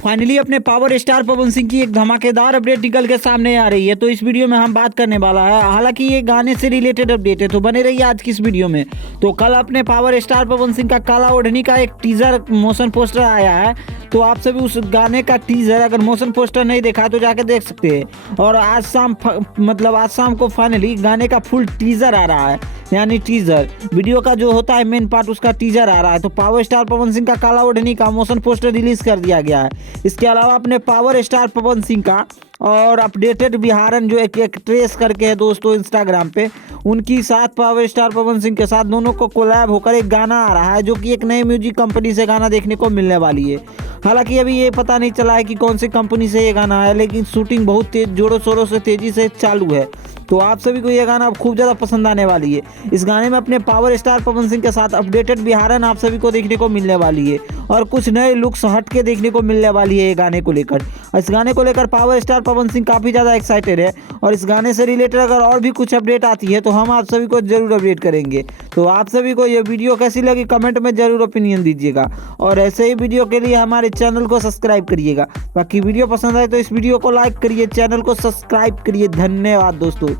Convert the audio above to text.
Finally अपने power star Pawan Singh की एक धमाकेदार अपडेट निकल के सामने आ रही है। तो इस वीडियो में हम बात करने वाला है, हालांकि ये गाने से रिलेटेड अपडेट है, तो बने रहिए आज की इस वीडियो में। तो कल अपने पावर स्टार पवन सिंह का काला ओढ़नी का एक टीजर मोशन पोस्टर आया है। तो आप सभी उस गाने का टीजर अगर मोशन पोस्टर नहीं देखा तो जाकर देख सकते हैं। और आज शाम को फाइनली गाने का फुल टीजर आ रहा है, यानी टीजर वीडियो का जो होता है मेन पार्ट, उसका टीजर आ रहा है। तो पावर स्टार पवन सिंह का काला ओढ़नी का मोशन पोस्टर रिलीज कर दिया गया है। इसके अलावा अपने पावर स्टार पवन सिंह का और अपडेटेड बिहारन जो एक ट्रेस करके है दोस्तों इंस्टाग्राम पे, उनकी साथ पावर स्टार पवन सिंह के साथ दोनों को कोलैब होकर एक गाना आ रहा है, जो कि एक नई म्यूजिक कंपनी से गाना देखने को मिलने वाली है। हालांकि अभी ये पता नहीं चला है कि कौन सी कंपनी से ये गाना है, लेकिन शूटिंग बहुत तेज जोरों शोरों से तेजी से चालू है। तो आप सभी को ये गाना खूब ज़्यादा पसंद आने वाली है। इस गाने में अपने पावर स्टार पवन सिंह के साथ अपडेटेड बिहारन आप सभी को देखने को मिलने वाली है, और कुछ नए लुक्स हट के देखने को मिलने वाली है ये गाने को लेकर। इस गाने को लेकर पावर स्टार पवन सिंह काफ़ी ज़्यादा एक्साइटेड है, और इस गाने से रिलेटेड अगर और भी कुछ अपडेट आती है तो हम आप सभी को जरूर अपडेट करेंगे। तो आप सभी को ये वीडियो कैसी लगी कमेंट में जरूर ओपिनियन दीजिएगा, और ऐसे ही वीडियो के लिए हमारे चैनल को सब्सक्राइब करिएगा। बाकी वीडियो पसंद आए तो इस वीडियो को लाइक करिए, चैनल को सब्सक्राइब करिए। धन्यवाद दोस्तों।